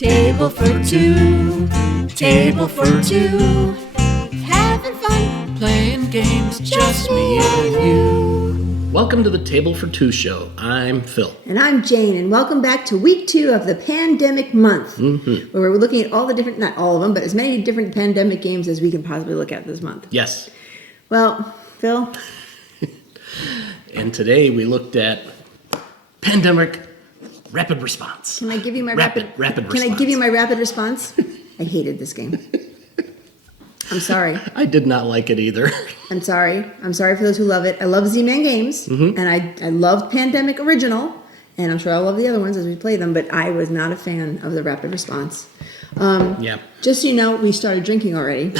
Table for two, table for two. Having fun, playing games, just me and you. Welcome to the Table for Two show. I'm Phil. And I'm Jane, and welcome back to week 2 of the pandemic month, where we're looking at all the different, not all of them, but as many different pandemic games as we can possibly look at this month. Yes. Well, Phil? And today we looked at Pandemic Rapid Response. Can I give you my rapid response? Can I give you my rapid response? I hated this game. I'm sorry. I did not like it either. I'm sorry. I'm sorry for those who love it. I love Z-Man games, and I loved Pandemic Original, and I'm sure I'll love the other ones as we play them, but I was not a fan of the rapid response. Just so you know, we started drinking already.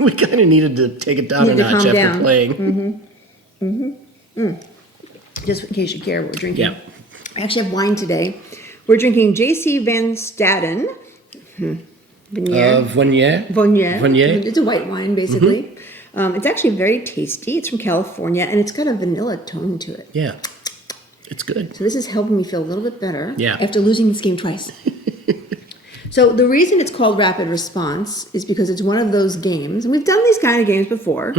We kind of needed to take it down a notch after playing. Just in case you care, we're drinking. Yeah. I actually have wine today. We're drinking J.C. Van Staden. Vonier. It's a white wine, basically. It's actually very tasty. It's from California, and it's got a vanilla tone to it. Yeah. It's good. So this is helping me feel a little bit better after losing this game twice. So the reason it's called Rapid Response is because it's one of those games, and we've done these kind of games before,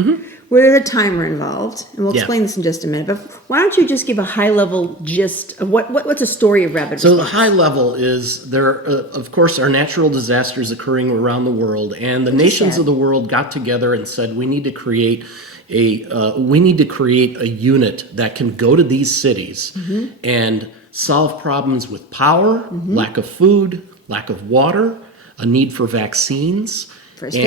where there's a timer involved, and we'll explain this in just a minute. But why don't you just give a high-level gist of what's a story of Rapid Response? So the high level is there, of course, are natural disasters occurring around the world, and the nations of the world got together and said, we need to create a unit that can go to these cities and solve problems with power, lack of food, lack of water, a need for vaccines, first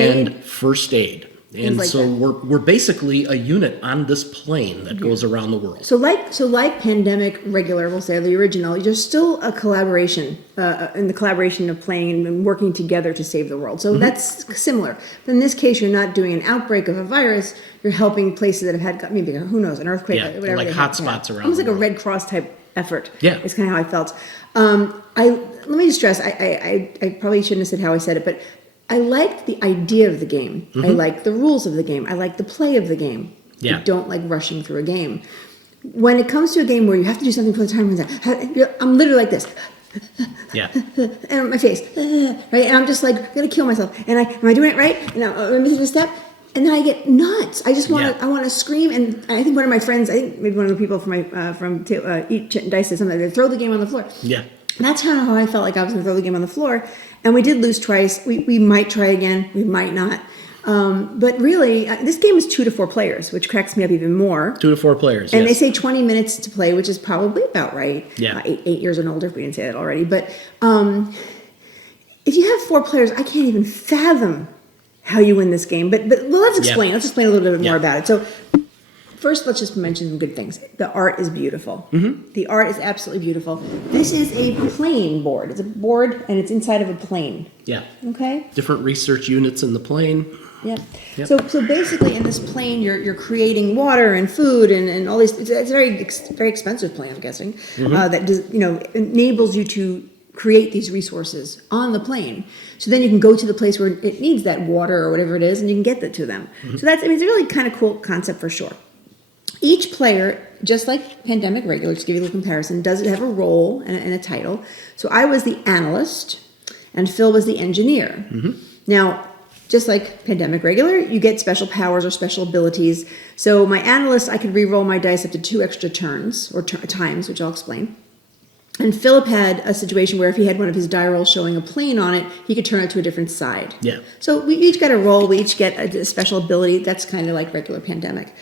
aid. And like so we're basically a unit on this plane that goes around the world. So like Pandemic Regular, we'll say the original, there's still a collaboration in the collaboration of playing and working together to save the world. So that's similar. But in this case, you're not doing an outbreak of a virus. You're helping places that have had maybe an earthquake, whatever. Like hotspots around. Almost like a Red Cross type effort. Yeah, it's kind of how I felt. Let me just stress. I probably shouldn't have said how I said it, but I liked the idea of the game. I liked the rules of the game. I liked the play of the game. I don't like rushing through a game. When it comes to a game where you have to do something before the time runs out, I'm literally like this. And my face, right? And I'm just like, I'm gonna kill myself. And am I doing it right? And I'm missing a step. And then I get nuts. I just want to. I want to scream. And I think one of my friends, I think maybe one of the people from Eat Chit and Dice said something. They throw the game on the floor. Yeah. And that's kind of how I felt like I was going to throw the game on the floor. And we did lose twice. We might try again. We might not. But really, this game is 2 to 4 players, which cracks me up even more. 2 to 4 players, and they say 20 minutes to play, which is probably about right. Yeah. 8 years and older, if we didn't say that already. But if you have 4 players, I can't even fathom how you win this game. But let's explain. Let's explain a little bit more about it. So first, let's just mention some good things. The art is beautiful. The art is absolutely beautiful. This is a plane board. It's a board, and it's inside of a plane. Yeah. Okay? Different research units in the plane. Yep. So basically, in this plane, you're creating water and food and all these. It's a very expensive plane, I'm guessing. That enables you to create these resources on the plane. So then you can go to the place where it needs that water or whatever it is, and you can get that to them. So it's a really kind of cool concept for sure. Each player, just like Pandemic Regular, to give you a little comparison, does have a role and a title. So I was the analyst, and Phil was the engineer. Now, just like Pandemic Regular, you get special powers or special abilities. So my analyst, I could re-roll my dice up to 2 extra turns, or times, which I'll explain. And Philip had a situation where if he had one of his die rolls showing a plane on it, he could turn it to a different side. Yeah. So we each get a roll. We each get a special ability. That's kind of like regular Pandemic.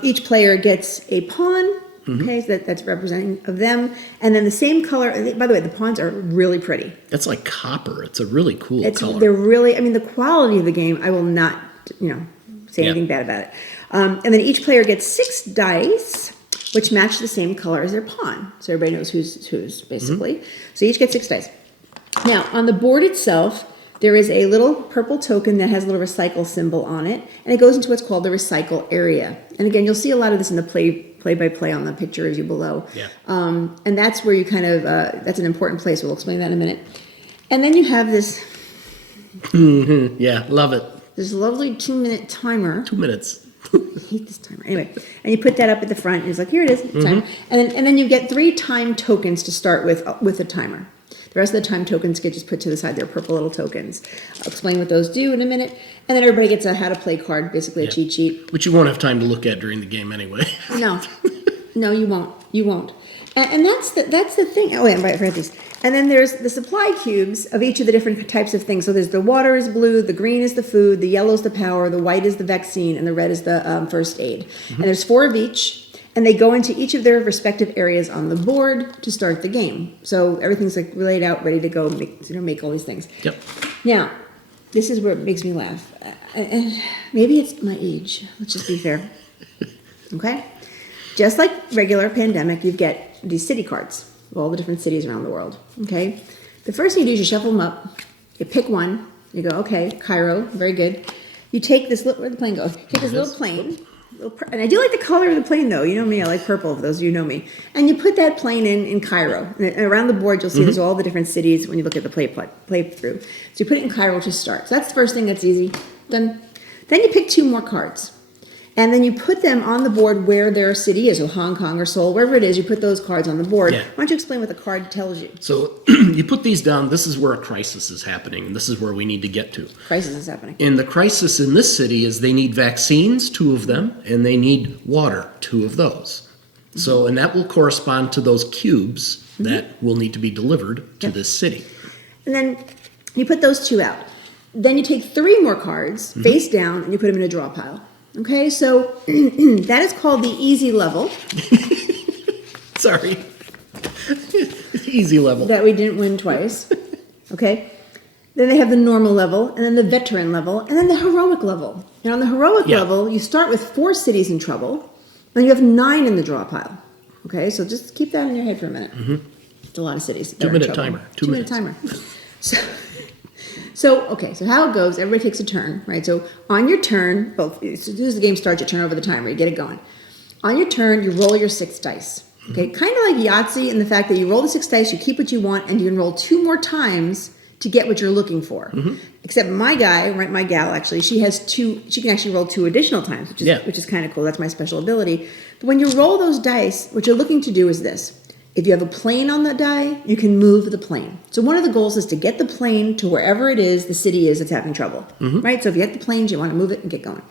Each player gets a pawn, okay, so that's representing of them. And then the same color, by the way, the pawns are really pretty. It's like copper. It's a really cool color. They're really, the quality of the game, I will not, say anything bad about it. And then each player gets 6 dice, which match the same color as their pawn. So everybody knows who's basically. So each gets 6 dice. Now, on the board itself, there is a little purple token that has a little recycle symbol on it, and it goes into what's called the recycle area. And again, you'll see a lot of this in the play-by-play on the picture review below. Yeah. And that's where you kind of, that's an important place. We'll explain that in a minute. And then you have this. Yeah, love it. This lovely 2-minute timer. 2 minutes. I hate this timer. Anyway, and you put that up at the front, and it's like, here it is, timer. And then you get 3 time tokens to start with the timer. The rest of the time, tokens get just put to the side. They're purple little tokens. I'll explain what those do in a minute. And then everybody gets a how to play card, basically a cheat sheet. Which you won't have time to look at during the game anyway. No, no, you won't. You won't. And that's the thing. Oh, wait, I forgot these. And then there's the supply cubes of each of the different types of things. So there's the water is blue, the green is the food, the yellow is the power, the white is the vaccine, and the red is the first aid. And there's 4 of each. And they go into each of their respective areas on the board to start the game. So everything's like laid out, ready to go, make all these things. Yep. Now, this is where it makes me laugh. And maybe it's my age. Let's just be fair. Okay? Just like regular pandemic, you get these city cards of all the different cities around the world. Okay? The first thing you do is you shuffle them up. You pick one. You go, okay, Cairo, very good. You take this, where'd the plane go? Take this little plane. And I do like the color of the plane, though. You know me, I like purple, for those of you who know me. And you put that plane in Cairo. And around the board, you'll see there's all the different cities when you look at the play through. So you put it in Cairo to start. So that's the first thing that's easy. Done. Then you pick 2 more cards. And then you put them on the board where their city is, so Hong Kong or Seoul, wherever it is, you put those cards on the board. Yeah. Why don't you explain what the card tells you? So you put these down. This is where a crisis is happening, and this is where we need to get to. Crisis is happening. And the crisis in this city is they need vaccines, 2 of them, and they need water, 2 of those. So, and that will correspond to those cubes that will need to be delivered to this city. And then you put those 2 out. Then you take 3 more cards, face down, and you put them in a draw pile. Okay, so that is called the easy level. Sorry. Easy level. That we didn't win twice. Okay. Then they have the normal level, and then the veteran level, and then the heroic level. And on the heroic level, you start with 4 cities in trouble, and you have 9 in the draw pile. Okay, so just keep that in your head for a minute. It's a lot of cities. 2-minute timer. 2-minute timer. So how it goes, everybody takes a turn, right? So on your turn, as soon as the game starts, you turn over the timer, you get it going. On your turn, you roll your 6 dice. Okay, kind of like Yahtzee in the fact that you roll the 6 dice, you keep what you want, and you can roll 2 more times to get what you're looking for. Except my guy, right, my gal actually, she has 2, she can actually roll 2 additional times, which is kind of cool. That's my special ability. But when you roll those dice, what you're looking to do is this. If you have a plane on the die, you can move the plane. So one of the goals is to get the plane to wherever it is, the city is that's having trouble, right? So if you have the planes, you want to move it and get going.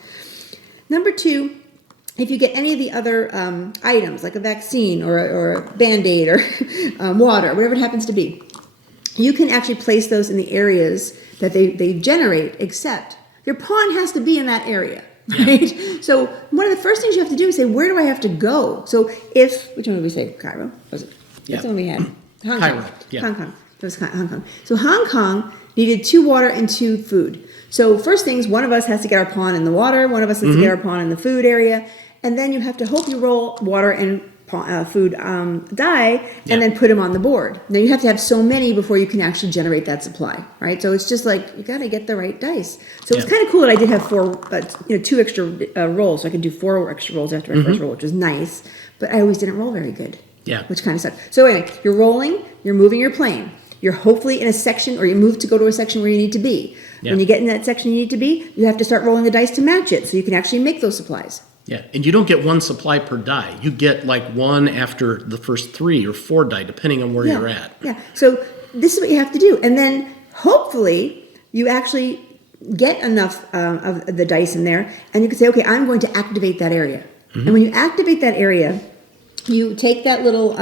Number 2, if you get any of the other items, like a vaccine or a Band-Aid or water, whatever it happens to be, you can actually place those in the areas that they generate, except your pawn has to be in that area. Right? So one of the first things you have to do is say, where do I have to go? So which one did we say? Cairo? Was it? That's the one we had. Hong Kong. Cairo, yeah. Hong Kong. It was Hong Kong. So Hong Kong needed 2 water and 2 food. So first things, one of us has to get our pawn in the water, one of us has to get our pawn in the food area, and then you have to hope you roll water and food die, and then put them on the board. Now you have to have so many before you can actually generate that supply, right? So it's just like you got to get the right dice. So it's kind of cool that I did have 2 extra rolls, so I could do 4 extra rolls after my first roll, which was nice. But I always didn't roll very good. Yeah, which kind of sucked. So anyway, you're rolling, you're moving your plane. You're hopefully in a section, or you move to go to a section where you need to be. Yeah. When you get in that section you need to be, you have to start rolling the dice to match it, so you can actually make those supplies. Yeah, and you don't get 1 supply per die. You get like 1 after the first 3 or 4 die, depending on where you're at. Yeah, so this is what you have to do. And then hopefully you actually get enough of the dice in there, and you can say, okay, I'm going to activate that area. And when you activate that area, you take that little...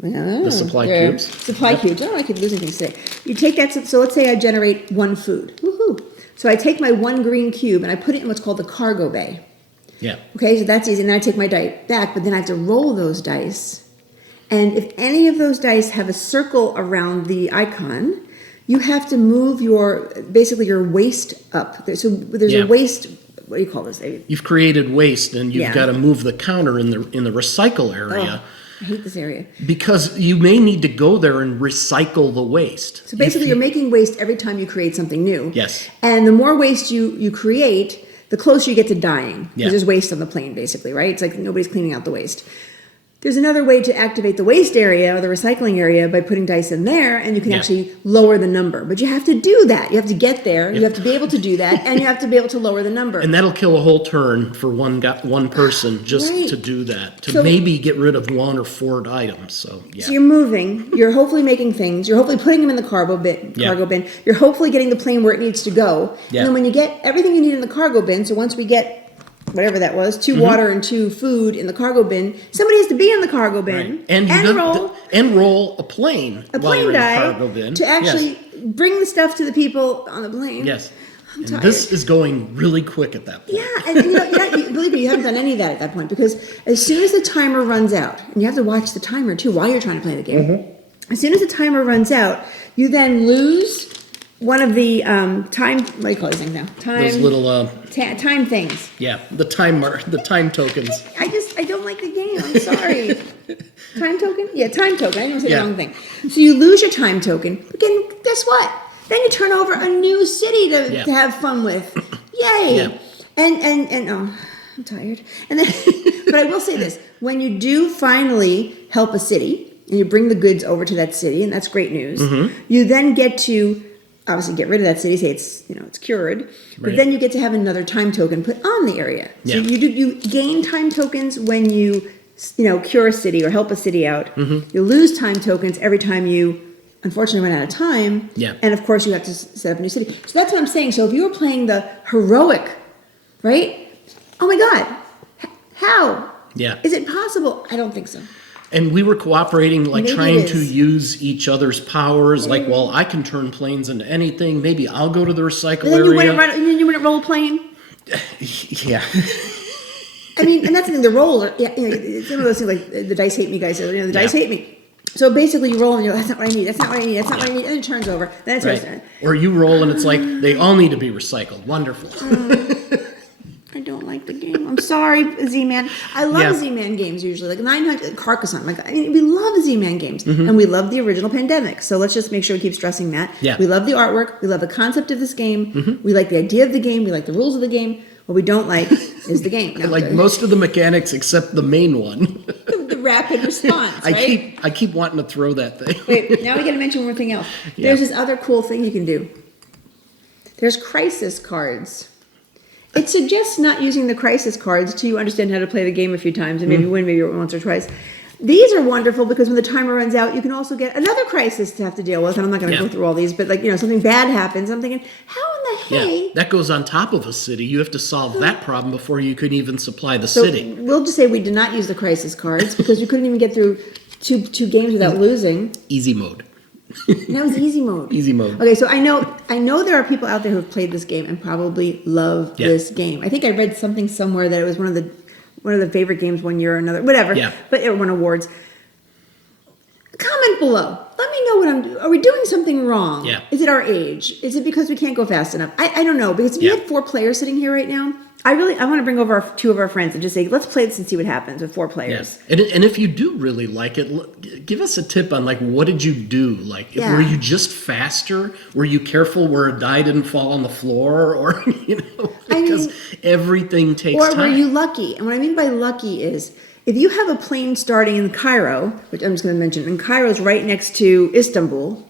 the supply cubes. Supply cubes. I don't know, I keep losing things today. You take that, so let's say I generate 1 food. Woohoo! So I take my 1 green cube and I put it in what's called the cargo bay. Yeah. Okay, so that's easy. And then I take my die back, but then I have to roll those dice. And if any of those dice have a circle around the icon, you have to move your waste up. So there's a waste. What do you call this? You've created waste, and you've got to move the counter in the recycle area. Oh, I hate this area. Because you may need to go there and recycle the waste. So basically, you're making waste every time you create something new. Yes. And the more waste you create, the closer you get to dying. Because there's waste on the plane, basically, right? It's like nobody's cleaning out the waste. there's another way to activate the waste area or the recycling area by putting dice in there, and you can Yeah. actually lower the number. But you have to do that. You have to get there. You have to be able to do that, and you have to be able to lower the number. And that'll kill a whole turn for one person just Right. to do that, to So- maybe get rid of 1 or 4 items. So yeah, So you're moving. You're hopefully making things. You're hopefully putting them in the cargo bin. Yeah. Cargo bin. You're hopefully getting the plane where it needs to go. Yeah. And then when you get everything you need in the cargo bin, so once we get whatever that was, 2 water and 2 food in the cargo bin, somebody has to be in the cargo bin right. And you got- roll roll a plane a while plane you're in the die cargo bin to actually bring the stuff to the people on the plane. Yes. I'm And tired. this is going really quick at that point. Yeah, and believe me, you haven't done any of that at that point, because as soon as the timer runs out, and you have to watch the timer too while you're trying to play the game. As soon as the timer runs out, you then lose one of the time. What do you call these things now? Those little, Time things. the time tokens. I don't like the game. I'm sorry. Time token? Yeah, time token. I didn't say Yeah. the wrong thing. So you lose your time token. Again, guess what? Then you turn over a new city to have fun with. Yay! Yeah. And oh, I'm tired. And then, but I will say this: when you do finally help a city and you bring the goods over to that city, and that's great news, you then get to obviously get rid of that city, say it's cured, but Right. then you get to have another time token put on the area. So Yeah. you gain time tokens when you cure a city or help a city out. You lose time tokens every time you unfortunately run out of time. Yeah. And of course you have to set up a new city. So that's what I'm saying. So if you were playing the heroic, right? Oh my God, how? Yeah. Is it possible? I don't think so. And we were cooperating, like Maybe trying it to is. use each other's powers. Like, well, I can turn planes into anything. Maybe I'll go to the recycle And then you area. wouldn't roll a plane. Yeah. I mean, and that's the thing. The rolls are, it's one of those things like the dice hate me guys. The dice hate me. So basically, you roll and you're, that's not what I need. That's not what I need. That's not what I need. And it turns over. Then it's Right. Or you roll and it's like, they all need to be recycled. Wonderful. I don't like the game. I'm sorry, Z-Man. I love Yeah. Z-Man games usually, like 900 Carcassonne. Like, I mean, we love Z-Man games, and we love the original Pandemic. So let's just make sure we keep stressing that. Yeah. We love the artwork. We love the concept of this game. We like the idea of the game. We like the rules of the game. What we don't like is the game. No, Like most of the mechanics except the main one. the rapid response. Right? I keep wanting to throw that thing. Wait, now we got to mention one more thing else. There's this other cool thing you can do. There's crisis cards. It suggests not using the crisis cards until you understand how to play the game a few times and maybe win maybe once or twice. These are wonderful because when the timer runs out, you can also get another crisis to have to deal with. And I'm not going to go through all these, but something bad happens. I'm thinking, how in the hay? Yeah, that goes on top of a city. You have to solve that problem before you can even supply the So city. we'll just say we did not use the crisis cards because we couldn't even get through two games without losing. Easy mode. And that was easy mode. Easy mode. Okay, so I know there are people out there who have played this game and probably love this game. I think I read something somewhere that it was one of the favorite games one year or another, whatever. Yeah. But it won awards. Comment below. Let me know what I'm doing. Are we doing something wrong? Yeah. Is it our age? Is it because we can't go fast enough? I don't know, because if we had 4 players sitting here right now, I want to bring over 2 of our friends and just say, let's play this and see what happens with 4 players. And if you do really like it, give us a tip on like what did you do? Like were you just faster? Were you careful where a die didn't fall on the floor? Or because everything takes time. Or were you lucky? And what I mean by lucky is if you have a plane starting in Cairo, which I'm just going to mention, and Cairo's right next to Istanbul,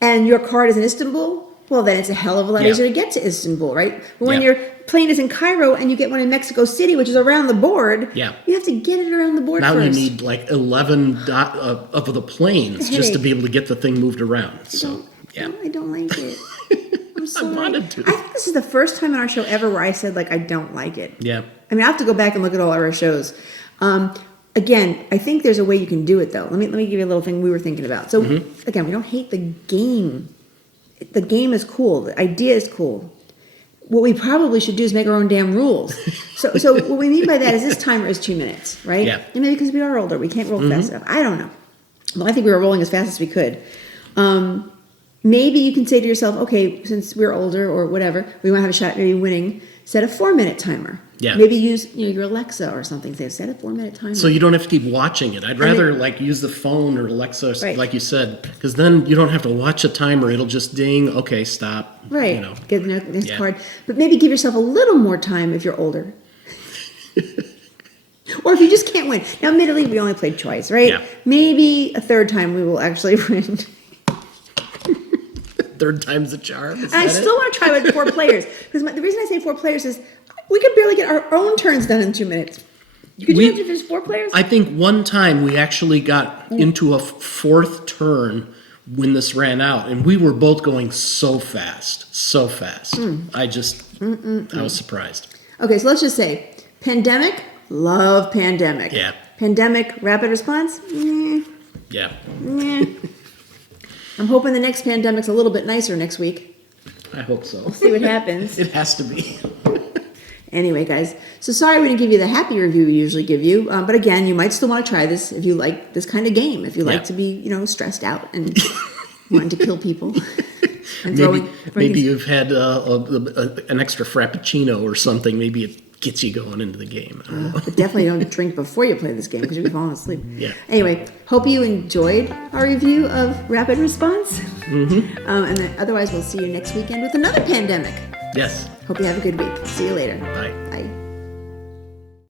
and your card is in Istanbul, well, then it's a hell of a lot easier to get to Istanbul, right? But when your plane is in Cairo and you get one in Mexico City, which is around the board, you have to get it around the board now first. you need like 11 of the planes just to be able to get the thing moved around. So, I don't like it. I'm sorry. I wanted to. I think this is the first time on our show ever where I said, like, I don't like it. Yeah. I mean, I have to go back and look at all our shows. Again, I think there's a way you can do it, though. Let me give you a little thing we were thinking about. So, again, we don't hate the game. The game is cool. The idea is cool. What we probably should do is make our own damn rules. So what we mean by that is this timer is 2 minutes, right? Yeah. And maybe because we are older, we can't roll fast enough. I don't know. Well, I think we were rolling as fast as we could. Maybe you can say to yourself, okay, since we're older or whatever, we want to have a shot at maybe winning, set a 4-minute timer. Yeah. Maybe use your Alexa or something. Say, set a 4-minute timer. So you don't have to keep watching it. I'd rather like use the phone or Alexa, like you said, because then you don't have to watch a timer. It'll just ding. Okay, stop. Right. Get the next card. But maybe give yourself a little more time if you're older. Or if you just can't win. Now, admittedly, we only played twice, right? Yeah. Maybe a third time we will actually win. Third time's a charm. Is And I that still it? want to try with 4 players. Because the reason I say 4 players is we could barely get our own turns done in 2 minutes. Could you imagine if there's 4 players? I think one time we actually got into a 4th turn when this ran out, and we were both going so fast. I was surprised. Okay, so let's just say, pandemic, love pandemic. Yeah. Pandemic, rapid response, Yeah. I'm hoping the next pandemic's a little bit nicer next week. I hope so. See what happens. It has to be. Anyway, guys, so sorry we didn't give you the happy review we usually give you. But again, you might still want to try this if you like this kind of game. If you like to be, stressed out and wanting to kill people. And Maybe you've had an extra frappuccino or something. Maybe it gets you going into the game. I don't know. But definitely don't drink before you play this game because you'll be falling asleep. Yeah. Anyway, hope you enjoyed our review of Rapid Response. And then otherwise, we'll see you next weekend with another pandemic. Yes. Hope you have a good week. See you later. Bye.